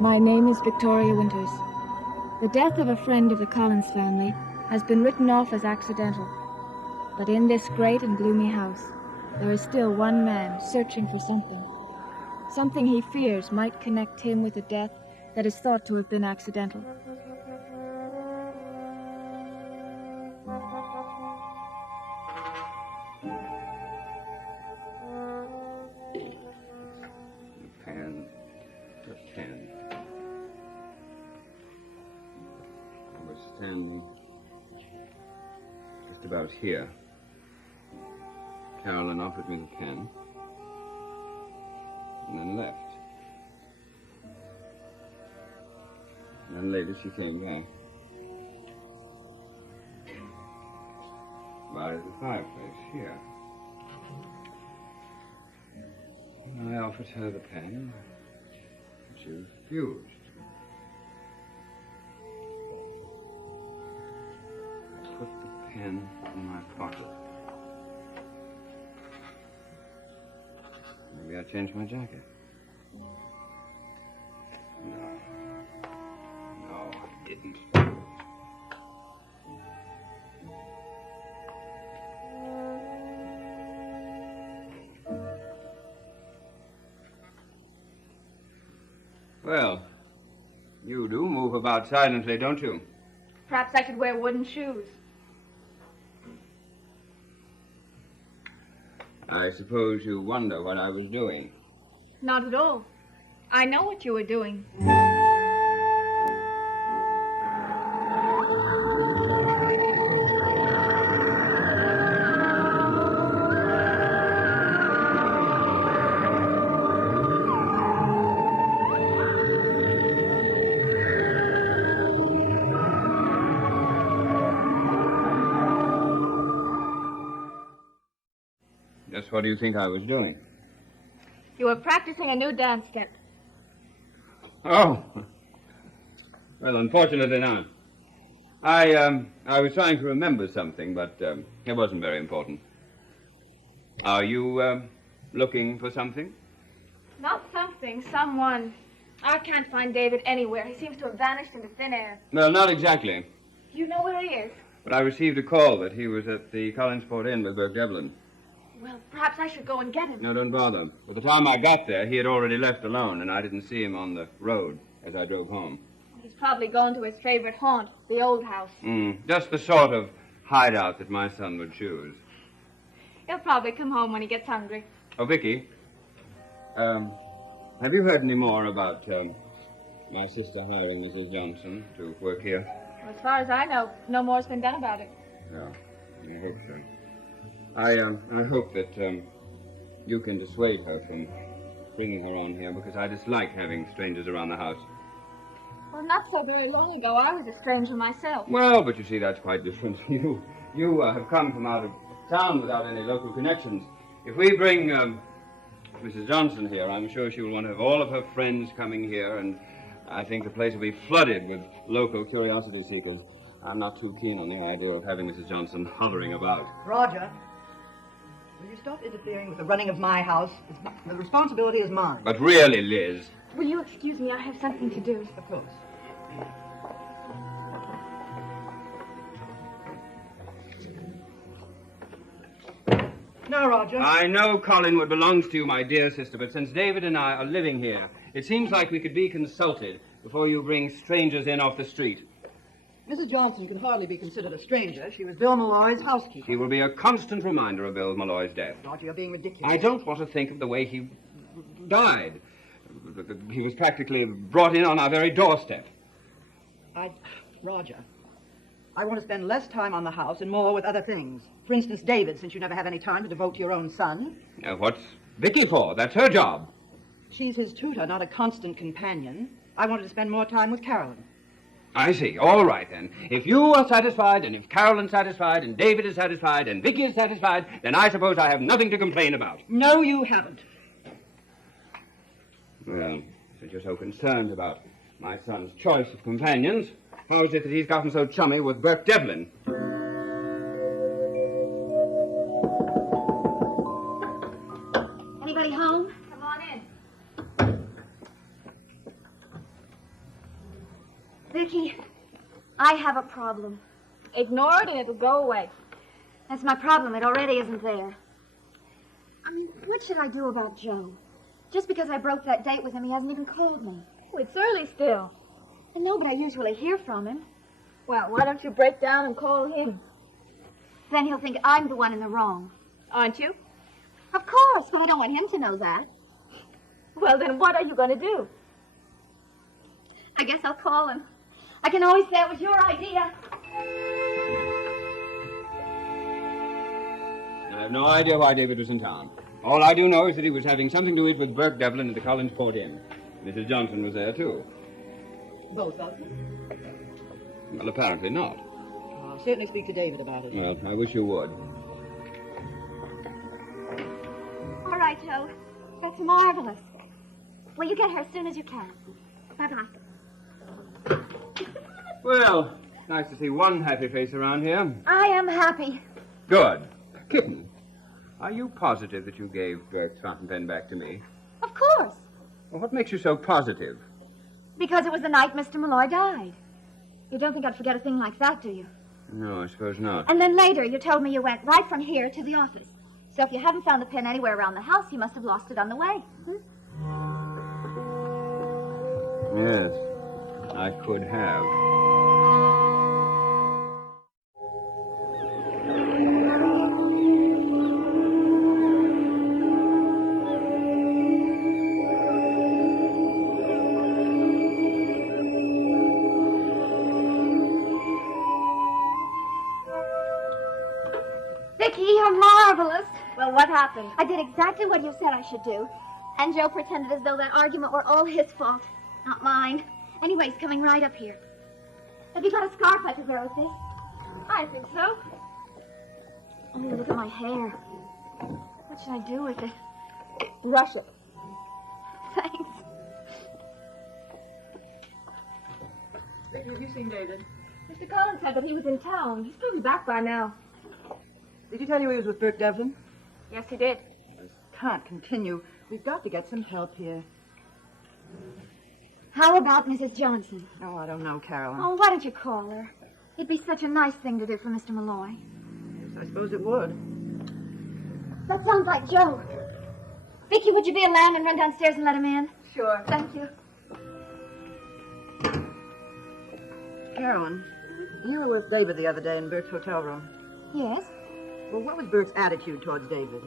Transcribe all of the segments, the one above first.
My name is Victoria Winters. The death of a friend of the Collins family has been written off as accidental. But in this great and gloomy house, there is still one man searching for something. Something he fears might connect him with a death that is thought to have been accidental. The pen. I was standing just about here. Carolyn offered me the pen, and then left. And then later she came back. By the fireplace here. I offered her the pen. She refused. I put the pen in my pocket. Maybe I changed my jacket. No, I didn't. Well, you do move about silently, don't you? Perhaps I should wear wooden shoes. I suppose you wonder what I was doing. Not at all. I know what you were doing. Just what do you think I was doing? You were practicing a new dance step. Oh. Well, unfortunately not. I was trying to remember something, but it wasn't very important. Are you looking for something? Not something, someone. I can't find David anywhere. He seems to have vanished into thin air. Well, not exactly. You know where he is? But I received a call that he was at the Collinsport Inn with Burke Devlin. Well, perhaps I should go and get him. No, don't bother. By the time I got there, he had already left alone, and I didn't see him on the road as I drove home. He's probably gone to his favorite haunt, the old house. Just the sort of hideout that my son would choose. He'll probably come home when he gets hungry. Oh, Vicky, have you heard any more about my sister hiring Mrs. Johnson to work here? As far as I know, no more's been done about it. No, I hope so. I hope that you can dissuade her from bringing her on here, because I dislike having strangers around the house. Well, not so very long ago, I was a stranger myself. Well, but you see, that's quite different. You have come from out of town without any local connections. If we bring Mrs. Johnson here, I'm sure she will want to have all of her friends coming here, and I think the place will be flooded with local curiosity seekers. I'm not too keen on the idea of having Mrs. Johnson hovering about. Roger, will you stop interfering with the running of my house? The responsibility is mine. But really, Liz. Will you excuse me? I have something to do. Of course. Now, Roger. I know Collinwood belongs to you, my dear sister, but since David and I are living here, it seems like we could be consulted before you bring strangers in off the street. Mrs. Johnson can hardly be considered a stranger. She was Bill Malloy's housekeeper. She will be a constant reminder of Bill Malloy's death. Roger, you're being ridiculous. I don't want to think of the way he died. He was practically brought in on our very doorstep. Roger, I want to spend less time on the house and more with other things. For instance, David, since you never have any time to devote to your own son. What's Vicky for? That's her job. She's his tutor, not a constant companion. I wanted to spend more time with Carolyn. I see. All right, then. If you are satisfied, and if Carolyn's satisfied, and David is satisfied, and Vicky is satisfied, then I suppose I have nothing to complain about. No, you haven't. Well, since you're so concerned about my son's choice of companions, how is it that he's gotten so chummy with Burke Devlin? Anybody home? Come on in. Vicky, I have a problem. Ignore it and it'll go away. That's my problem. It already isn't there. I mean, what should I do about Joe? Just because I broke that date with him, he hasn't even called me. Oh, it's early still. I know, but I usually hear from him. Well, why don't you break down and call him? Then he'll think I'm the one in the wrong. Aren't you? Of course, but I don't want him to know that. Well, then what are you going to do? I guess I'll call him. I can always say it was your idea. I have no idea why David was in town. All I do know is that he was having something to eat with Burke Devlin at the Collinsport Inn. Mrs. Johnson was there, too. Both of them? Well, apparently not. I'll certainly speak to David about it. Well, I wish you would. All right, Joe. That's marvelous. Well, you get her as soon as you can. Bye-bye. Well, nice to see one happy face around here. I am happy. Good. Kitten, are you positive that you gave Burke's fountain pen back to me? Of course. Well, what makes you so positive? Because it was the night Mr. Malloy died. You don't think I'd forget a thing like that, do you? No, I suppose not. And then later you told me you went right from here to the office. So if you haven't found the pen anywhere around the house, you must have lost it on the way. Yes, I could have. Vicky, you're marvelous. Well, what happened? I did exactly what you said I should do. And Joe pretended as though that argument were all his fault, not mine. Anyway, he's coming right up here. Have you got a scarf I could wear with this? I think so. Oh, look at my hair. What should I do with it? Rush it. Thanks. Have you seen David? Mr. Collins said that he was in town. He's probably back by now. Did he tell you he was with Burke Devlin? Yes, he did. Can't continue. We've got to get some help here. How about Mrs. Johnson? Oh, I don't know, Caroline. Oh, why don't you call her? It'd be such a nice thing to do for Mr. Malloy. Yes, I suppose it would. That sounds like Joe. Vicky, would you be a lamb and run downstairs and let him in? Sure. Thank you. Carolyn, you were with David the other day in Burke's hotel room. Yes? Well, what was Burke's attitude towards David?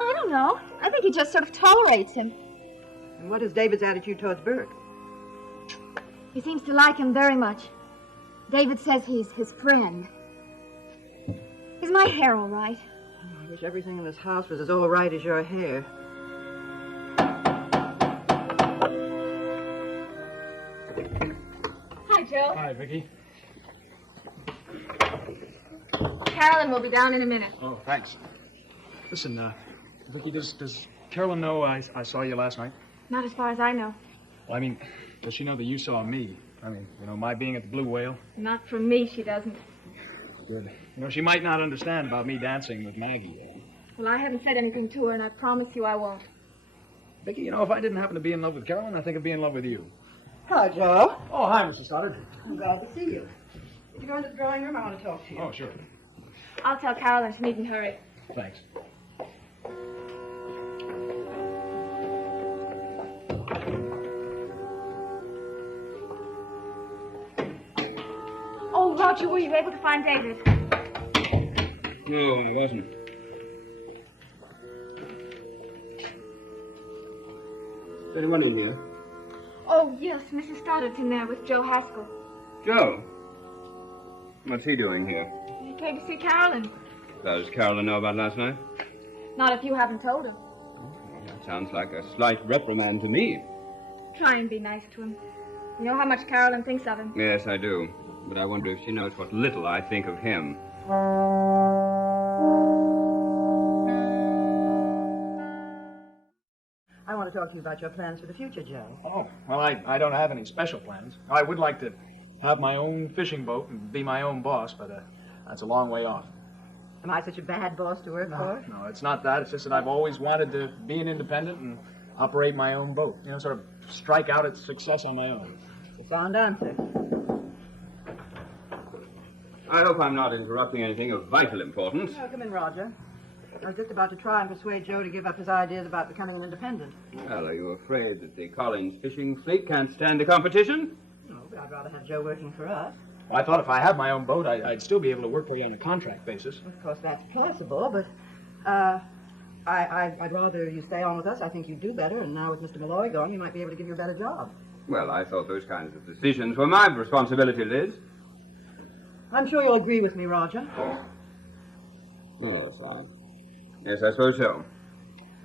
I don't know. I think he just sort of tolerates him. And what is David's attitude towards Burke? He seems to like him very much. David says he's his friend. Is my hair all right? I wish everything in this house was as all right as your hair. Hi, Joe. Hi, Vicky. Carolyn will be down in a minute. Oh, thanks. Listen, Vicky, does Carolyn know I saw you last night? Not as far as I know. Well, I mean, does she know that you saw me? I mean, my being at the Blue Whale? Not from me, she doesn't. Good. She might not understand about me dancing with Maggie. Well, I haven't said anything to her, and I promise you I won't. Vicky, if I didn't happen to be in love with Carolyn, I think I'd be in love with you. Hi, Joe. Oh, hi, Mr. Stoddard. I'm glad to see you. If you go into the drawing room, I want to talk to you. Oh, sure. I'll tell Carolyn she needn't hurry. Thanks. Oh, Roger, were you able to find David? No, I wasn't. Is anyone in here? Oh, yes, Mrs. Stoddard's in there with Joe Haskell. Joe? What's he doing here? He came to see Carolyn. Does Carolyn know about last night? Not if you haven't told him. That sounds like a slight reprimand to me. Try and be nice to him. You know how much Carolyn thinks of him. Yes, I do. But I wonder if she knows what little I think of him. I want to talk to you about your plans for the future, Joe. Oh, well, I don't have any special plans. I would like to have my own fishing boat and be my own boss, but that's a long way off. Am I such a bad boss to work for? No, it's not that. It's just that I've always wanted to be an independent and operate my own boat. Sort of strike out at success on my own. It's Fond answer. I hope I'm not interrupting anything of vital importance. Oh, come in, Roger. I was just about to try and persuade Joe to give up his ideas about becoming an independent. Well, are you afraid that the Collins fishing fleet can't stand the competition? No, but I'd rather have Joe working for us. I thought if I had my own boat, I'd still be able to work for you on a contract basis. Of course, that's possible, but I'd rather you stay on with us. I think you'd do better, and now with Mr. Malloy gone, you might be able to give you a better job. Well, I thought those kinds of decisions were my responsibility, Liz. I'm sure you'll agree with me, Roger. Yes, yes, I suppose so.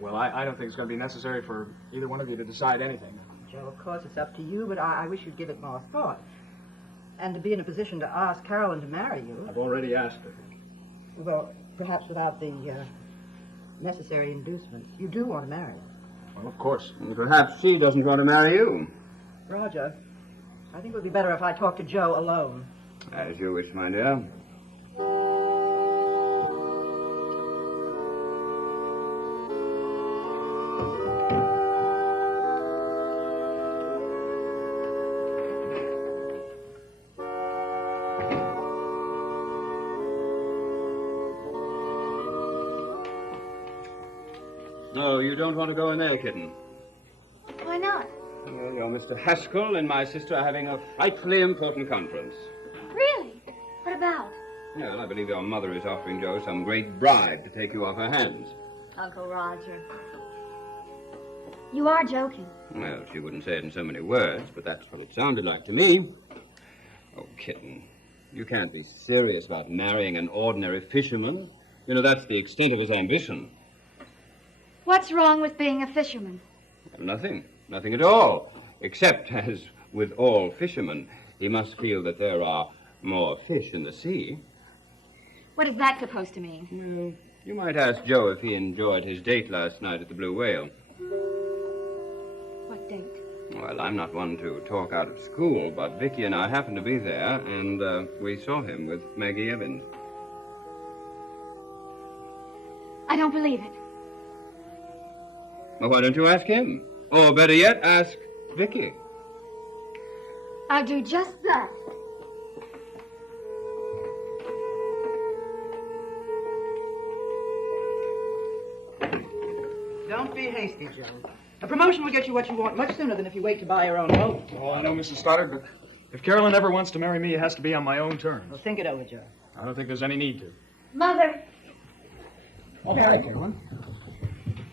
Well, I don't think it's going to be necessary for either one of you to decide anything. Joe, of course, it's up to you, but I wish you'd give it more thought. And to be in a position to ask Carolyn to marry you... I've already asked her. Well, perhaps without the necessary inducements. You do want to marry her. Well, of course. And perhaps she doesn't want to marry you. Roger, I think it would be better if I talked to Joe alone. As you wish, my dear. No, you don't want to go in there, kitten. Why not? Well, you're Mr. Haskell and my sister are having a frightfully important conference. Really? What about? Well, I believe your mother is offering Joe some great bribe to take you off her hands. Uncle Roger. You are joking. Well, she wouldn't say it in so many words, but that's what it sounded like to me. Oh, kitten, you can't be serious about marrying an ordinary fisherman. You know, that's the extent of his ambition. What's wrong with being a fisherman? Nothing. Nothing at all. Except, as with all fishermen, he must feel that there are more fish in the sea. What is that supposed to mean? Well, you might ask Joe if he enjoyed his date last night at the Blue Whale. What date? Well, I'm not one to talk out of school, but Vicky and I happened to be there, and we saw him with Maggie Evans. I don't believe it. Well, why don't you ask him? Or better yet, ask Vicky. I'll do just that. Don't be hasty, Joe. A promotion will get you what you want much sooner than if you wait to buy your own boat. Oh, I know, Mrs. Stoddard, but if Carolyn ever wants to marry me, it has to be on my own terms. Well, think it over, Joe. I don't think there's any need to. Mother, Oh, hi, Carolyn.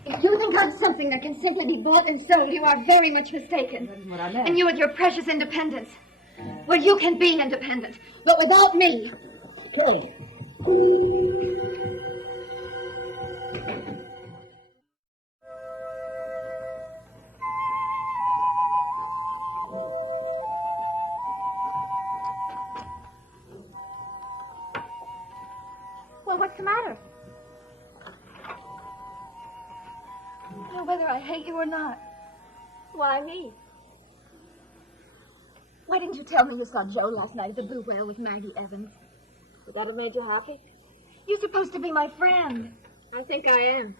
if you think I'm something that can simply be bought and sold, you are very much mistaken. That isn't what I meant. And you with your precious independence. Well, you can be independent, but without me. Carolyn. Well, what's the matter? Well, whether I hate you or not. Why me? Why didn't you tell me you saw Joe last night at the Blue Whale with Maggie Evans? Would that have made you happy? You're supposed to be my friend. I think I am.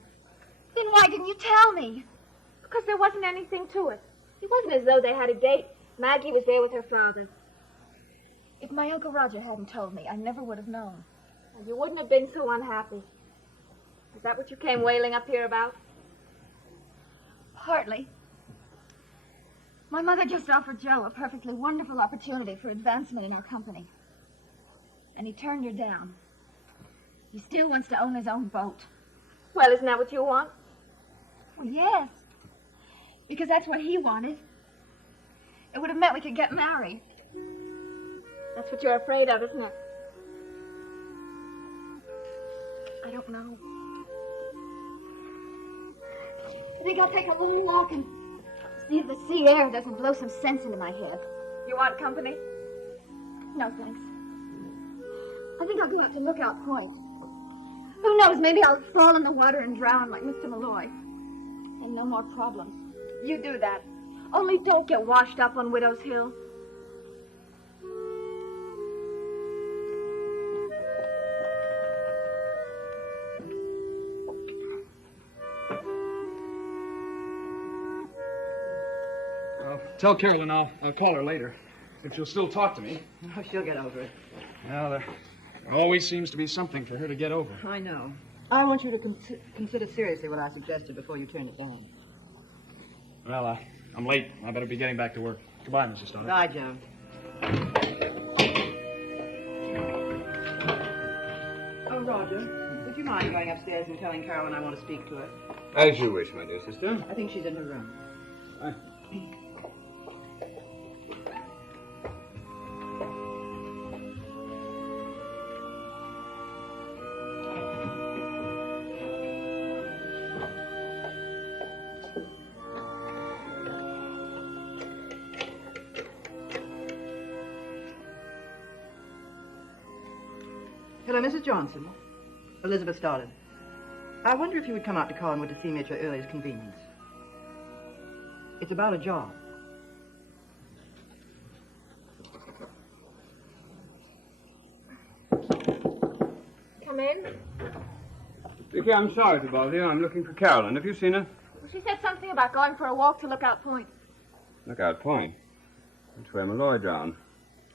Then why didn't you tell me? Because there wasn't anything to it. It wasn't as though they had a date. Maggie was there with her father. If my Uncle Roger hadn't told me, I never would have known. And you wouldn't have been so unhappy. Is that what you came wailing up here about? Partly. My mother just offered Joe a perfectly wonderful opportunity for advancement in our company. And he turned her down. He still wants to own his own boat. Well, isn't that what you want? Well, yes. Because that's what he wanted. It would have meant we could get married. That's what you're afraid of, isn't it? I don't know. I think I'll take a little walk and see if the sea air doesn't blow some sense into my head. You want company? No, thanks. I think I'll go out to Lookout Point. Who knows, maybe I'll fall in the water and drown like Mr. Malloy. And no more problems. You do that. Only don't get washed up on Widow's Hill. Tell Carolyn I'll call her later. if she'll still talk to me. Oh, she'll get over it. Well, there always seems to be something for her to get over. I know. I want you to consider seriously what I suggested before you turn it down. Well, I'm late. I better be getting back to work. Goodbye, Mrs. Stoddard. Bye, Joe. Oh, Roger, would you mind going upstairs and telling Carolyn I want to speak to her? As you wish, my dear sister. I think she's in her room. Aye. Hello, Mrs. Johnson. Elizabeth Stoddard. I wonder if you would come out to Collinwood to see me at your earliest convenience. It's about a job. Come in. Vicky, I'm sorry to bother you. I'm looking for Carolyn. Have you seen her? Well, she said something about going for a walk to Lookout Point. Lookout Point. That's where Malloy drowned.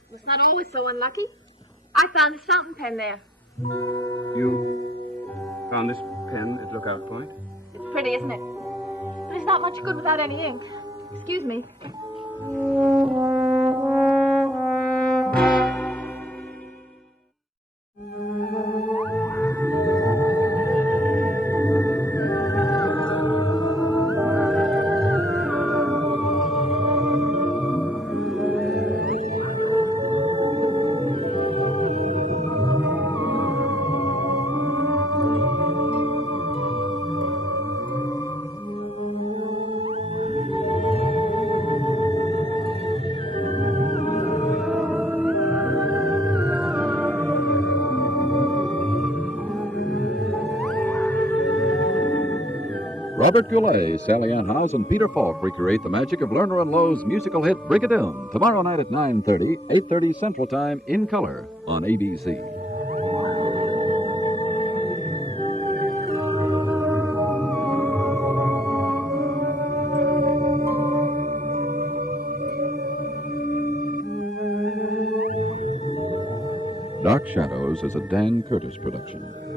Well, it's not always so unlucky. I found this fountain pen there. You found this pen at Lookout Point? It's pretty, isn't it? But it's not much good without any ink. Excuse me. Robert Goulet, Sally Ann Howes, and Peter Falk recreate the magic of Lerner and Lowe's musical hit Brigadoon tomorrow night at 9:30, 8:30 Central Time in color on ABC. Dark Shadows is a Dan Curtis production.